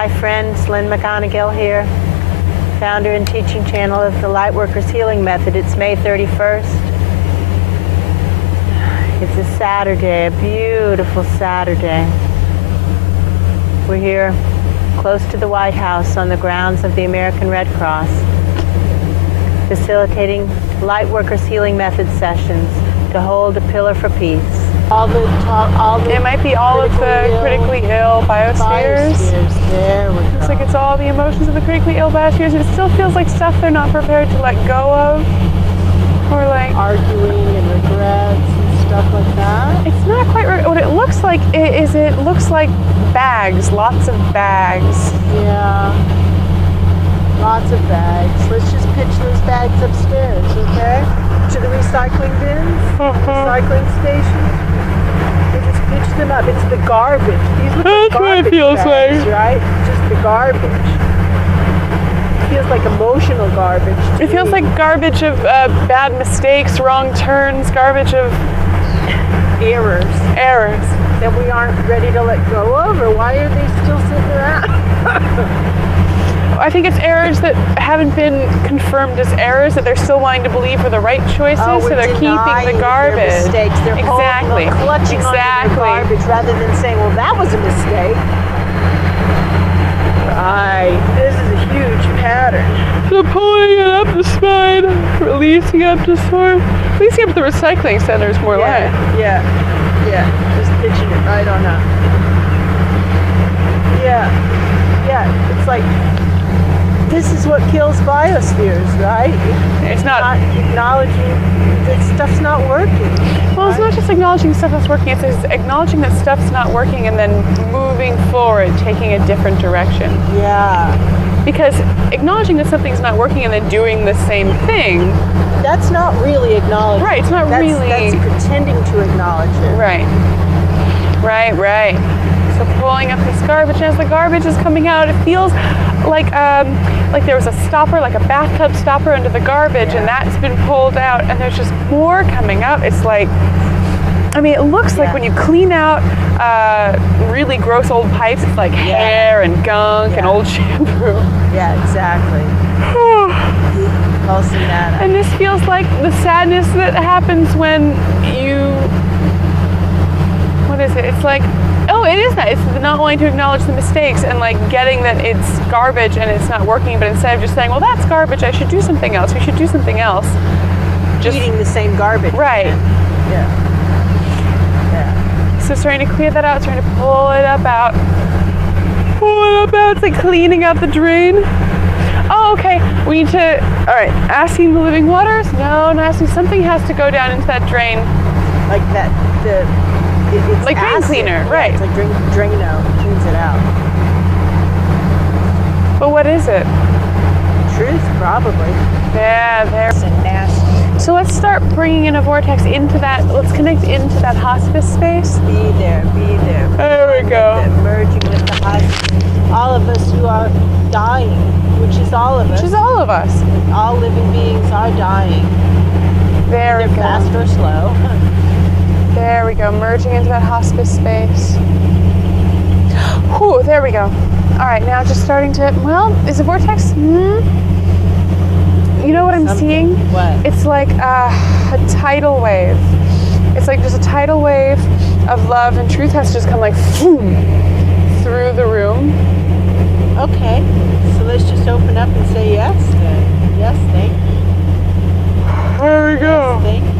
Hi friends, Lynn McGonagill here, founder and teaching channel of the Lightworkers Healing Method. It's May 31st. It's a Saturday, a beautiful Saturday. We're here close to the White House on the grounds of the American Red Cross, facilitating Lightworkers Healing Method sessions to hold a pillar for peace. It might be all of the critically ill biospheres. There we go. Looks like it's all the emotions of the critically ill biospheres. It still feels like stuff they're not prepared to let go of, or like arguing and regrets and stuff like that. It's not quite right. What it looks like is it looks like bags, lots of bags. Yeah, lots of bags. Let's just pitch those bags upstairs, okay? To the recycling bins, recycling stations. We just pitch them up. It's the garbage. These are the That's what it garbage feels bags, like. right? Just the garbage. It feels like emotional garbage. It feels like garbage of bad mistakes, wrong turns, garbage of errors that we aren't ready to let go of, or why are they still sitting around? I think it's errors that haven't been confirmed as errors, that they're still wanting to believe are the right choices, so they're keeping the garbage. Their mistakes. They're exactly. Clutching onto the garbage rather than saying, well, that was a mistake. Right. This is a huge pattern. So pulling it up the spine, releasing up the storm, releasing up the recycling center is more like. Yeah. Just pitching it right on up. Yeah. It's like, this is what kills biospheres, right? It's not acknowledging that stuff's not working. Well, it's not just acknowledging stuff that's working, it's acknowledging that stuff's not working and then moving forward, taking a different direction. Yeah. Because acknowledging that something's not working and then doing the same thing, that's not really acknowledging. Right, it's not really. That's pretending to acknowledge it. Right. So pulling up this garbage, and as the garbage is coming out, it feels like there was a stopper, like a bathtub stopper under the garbage, and that's been pulled out, and there's just more coming out. It's like, I mean, it looks like when you clean out really gross old pipes, it's like hair and gunk and old shampoo. Yeah, exactly. Pulsing that up. And this feels like the sadness that happens when you, what is it? It's like, oh, it is that. It's not wanting to acknowledge the mistakes and like getting that it's garbage and it's not working, but instead of just saying, well, that's garbage, I should do something else. We should do something else. Just eating the same garbage. Right. Yeah. So starting to clear that out, trying to pull it up out. It's like cleaning out the drain. Oh, okay. We need to, all right, asking the living waters? No, not asking. Something has to go down into that drain. Like that, it's like drain cleaner, right. It's like Drano cleans it out. But what is it? Truth, probably. Yeah, there. It's nasty. So let's start bringing in a vortex into that, let's connect into that hospice space. Be there. There we go. Merging with the hospice. All of us who are dying, which is all of us. All living beings are dying. There we go. Fast or slow. There we go, merging into that hospice space. Whew, there we go. All right, now just starting to, well, is a vortex? You know what I'm seeing? What? It's like a tidal wave. It's like just a tidal wave of love and truth has to just come like boom through the room. Okay, so let's just open up and say yes then. Yes, thank you. There we go. Yes, thank you.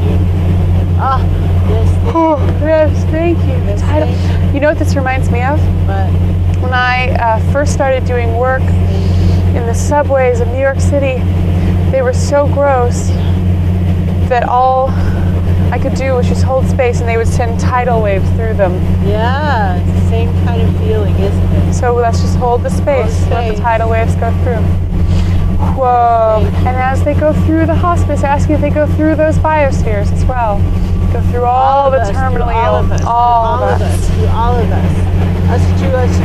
Yes, thank you. Yes, thank you. You know what this reminds me of? What? When I first started doing work in the subways of New York City, they were so gross that all I could do was just hold space and they would send tidal waves through them. Yeah, it's the same kind of feeling, isn't it? So let's just hold the space, let the tidal waves go through. Whoa. And as they go through the hospice, asking if they go through those biospheres as well. Go through all the terminally ill. All of us. Through all of us. Us, do us.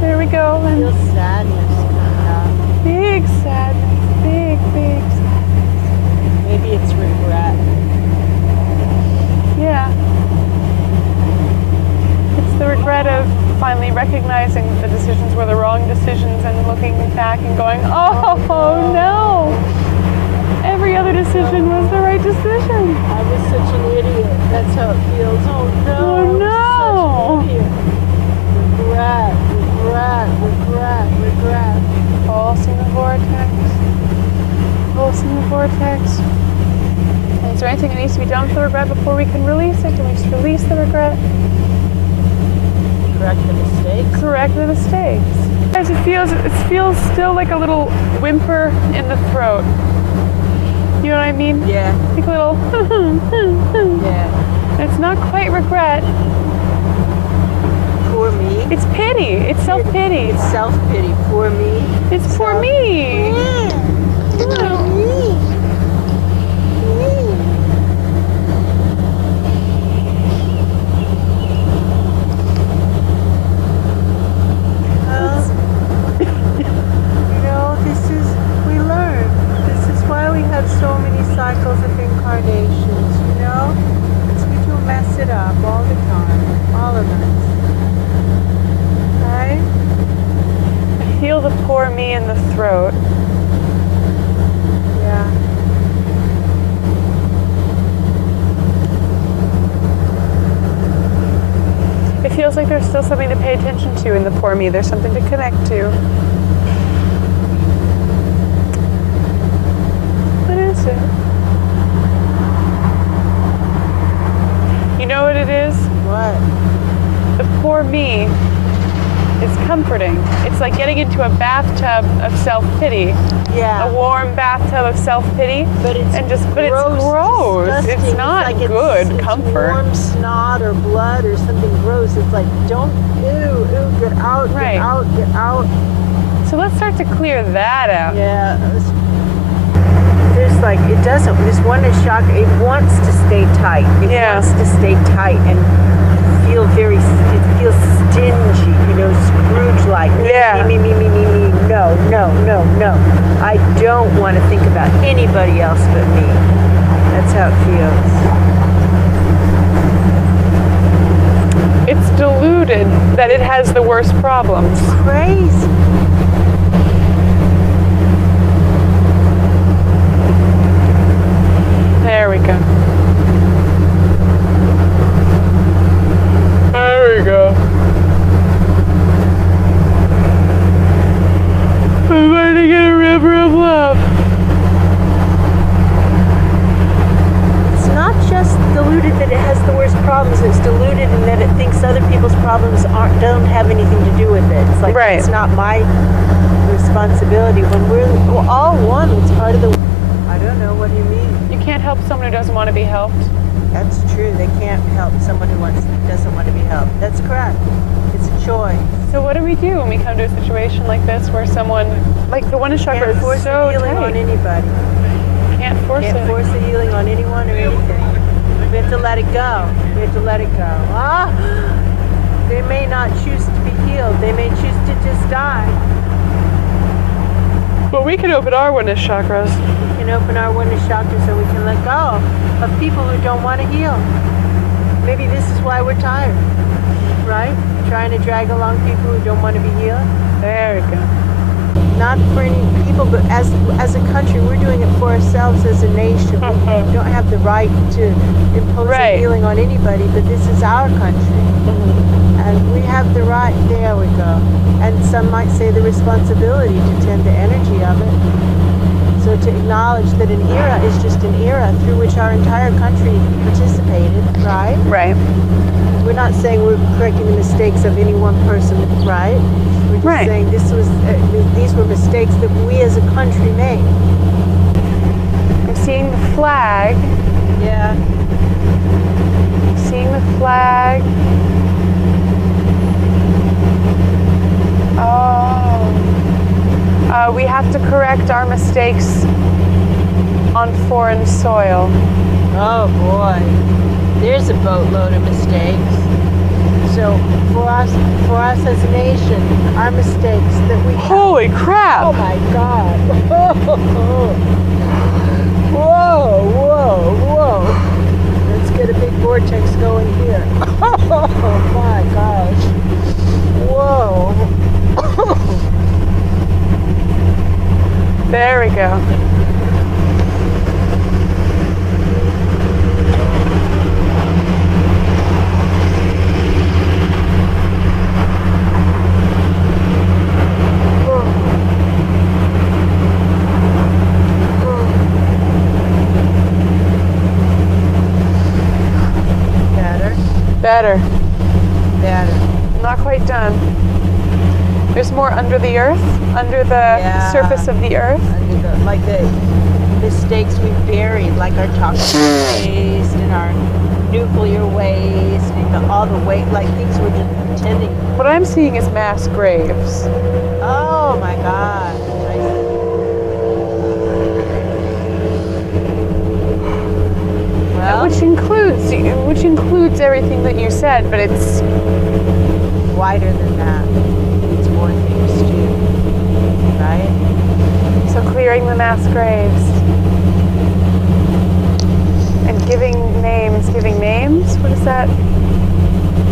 There we go. I feel sadness coming up. Big sadness. Big sadness. Maybe it's regret. Yeah. It's the regret of finally recognizing that the decisions were the wrong decisions and looking back and going, oh no, every other decision was the right decision. I was such an idiot. That's how it feels. Oh no. Oh no. Such an idiot. Regret, regret, regret, regret. Pulse in the vortex. Pulse in the vortex. Is there anything that needs to be done with the regret before we can release it? Can we just release the regret? Correct the mistakes. Correct the mistakes. Guys, it feels still like a little whimper in the throat. You know what I mean? Yeah. Like a little Yeah. It's not quite regret. Poor me. It's pity. It's self-pity. It's self-pity. Poor me. It's poor me. Poor me. So many cycles of incarnations, you know? Because we do mess it up all the time, all of us. Right? I feel the poor me in the throat. Yeah. It feels like there's still something to pay attention to in the poor me. There's something to connect to. You know what it is? What? The poor me is comforting. It's like getting into a bathtub of self-pity. Yeah. A warm bathtub of self-pity. But it's gross. Disgusting. It's not like good comfort. It's warm snot or blood or something gross. It's like, don't, ew, get out, right. Get out, get out. So let's start to clear that out. Yeah. There's like, it doesn't, this one is shock, it wants to stay tight. It wants to stay tight and feel very, it feels stingy, you know, Scrooge-like. Yeah. Me. No. I don't want to think about anybody else but me. That's how it feels. It's deluded that it has the worst problems. It's crazy. There we go. There we go. I'm going to get a river of love. It's not just deluded that it has the worst problems, it's deluded in that it thinks other people's problems don't have anything to do with it. It's like, It's not my responsibility. When we're all one, it's part of the... I don't know, what do you mean? You can't help someone who doesn't want to be helped. That's true. They can't help someone who doesn't want to be helped. That's correct. It's a choice. So what do we do when we come to a situation like this where someone, like the one in chakra is force so the healing tight. on anybody. Can't force the healing on anyone or anything. We have to let it go. They may not choose to be healed. They may choose to just die. But we can open our oneness chakras. We can open our oneness chakras so we can let go of people who don't want to heal. Maybe this is why we're tired, right? Trying to drag along people who don't want to be healed. There we go. Not for any people, but as a country, we're doing it for ourselves as a nation. We don't have the right to impose a healing on anybody, but this is our country. And we have the right, there we go. And some might say the responsibility to tend the energy of it. So to acknowledge that an era is just an era through which our entire country participated, right? Right. We're not saying we're correcting the mistakes of any one person, right? We're just saying these were mistakes that we as a country made. I'm seeing the flag. Yeah. Seeing the flag. We have to correct our mistakes on foreign soil. Oh boy, there's a boatload of mistakes. So for us as a nation, our mistakes that we have. Holy crap! Oh my God! Whoa! Let's get a big vortex going here. Oh my gosh! Better. Better. Not quite done. There's more under the earth, under the surface of the earth. Under the, like the mistakes we buried, like our toxic waste and our nuclear waste, and all the waste, like things we're just pretending. What I'm seeing is mass graves. Oh my God. Well, Which includes everything that you said, but it's wider than that. It's more things too, right? so clearing the mass graves and giving names. Giving names? What is that?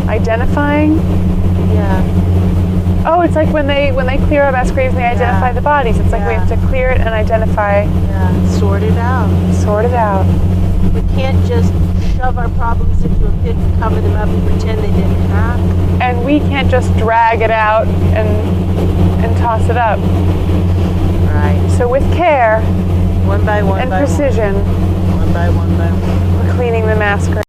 Identifying? Yeah. Oh, it's like when they clear our mass graves and they identify the bodies. It's like we have to clear it and identify. Yeah. Sort it out. Sort it out. We can't just shove our problems into a pit and cover them up and pretend they didn't happen. And we can't just drag it out and toss it up. Right. So with care One by one and by precision, one by one by one. we're cleaning the mass grave.